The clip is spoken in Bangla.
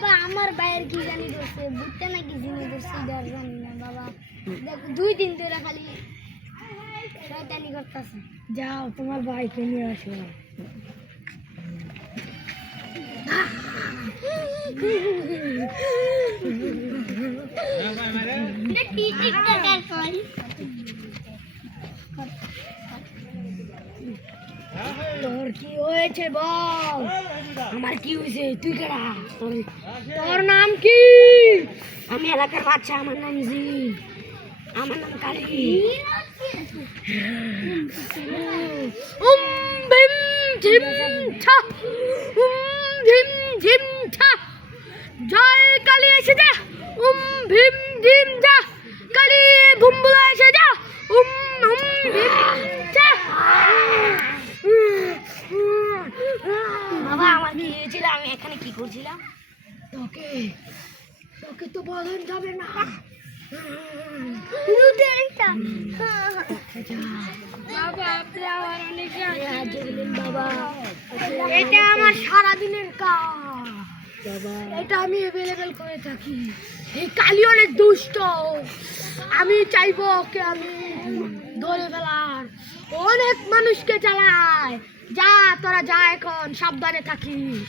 বাবা আমার ভাইয়ের কি জানি করছে বুঝতে নাকি জিনি করছে ইদার জানি না বাবা দেখো 2 দিন ধরে খালি শয়তানি করতেছে। যাও তোমার ভাইকে নিয়ে আসো। তোর কি হয়েছে বল? আমার কি হয়েছে? তুই কেডা? তোর নাম কি? আমি এলাকার বাচ্চা, আমার নাম জি, আমার নাম কালী। ভীম ঝিম ছা, ভীম ঝিম ছা, জয় কালী এসে যা, ভীম ঝিম যা, কালী ভুম্বুলা এসে যা, ভীম ছা। বাবা আমার কি হয়েছিল? আমি এখানে কি করছিলাম? তোকে তোকে তো বলন যাবে না। বাবা এটা আমার সারাদিনের কাজ, এটা আমি অ্যাভেলেবেল করে থাকি। এই কালী অনেক দুষ্ট, আমি চাইবো ওকে আমি ধরে ফেলার। অনেক মানুষকে জ্বালায়। যা তোরা যা, এখন সাবধানে থাকিস।